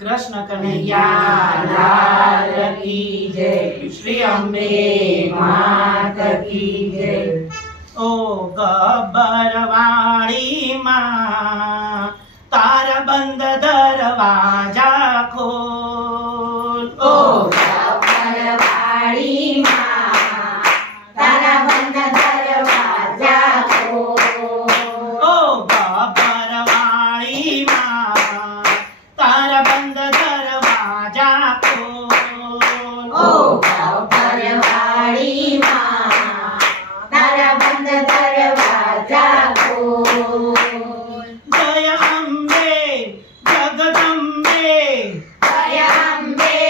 કૃષ્ણ કનૈયા. લાલ કી જય શ્રી અંબે માત કી જય ઓ ગબ્બરવાળી માં તાર બંધ દરવાજા I am me.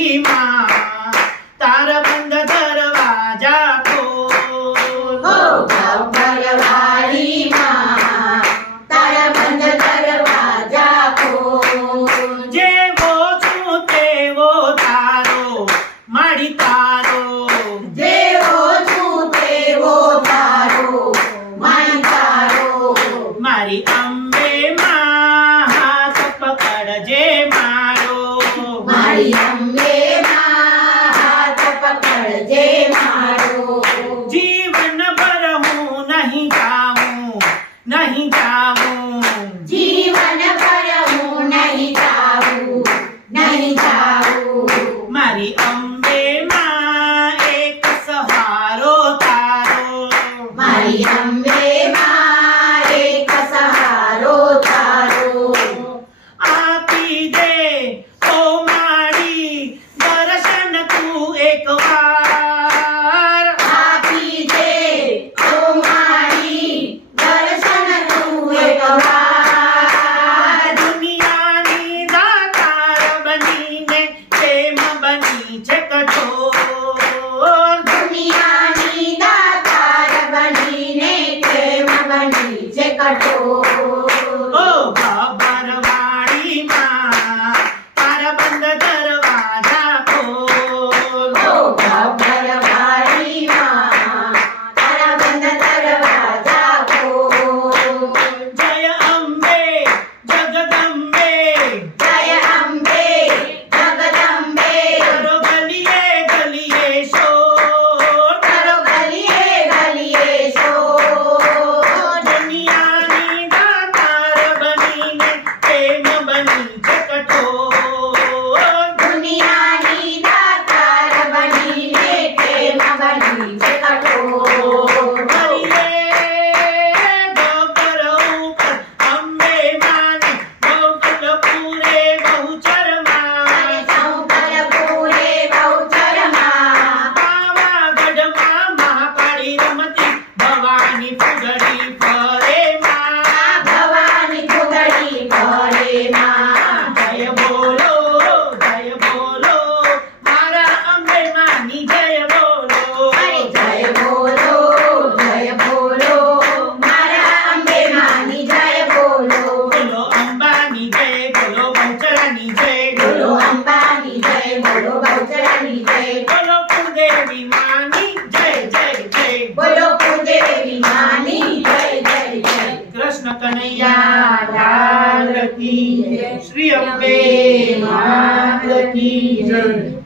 Lima. મારી અંબે માં હાથ પકડજે મારી કનૈયા લાલ કી. શ્રી અંબે માત જય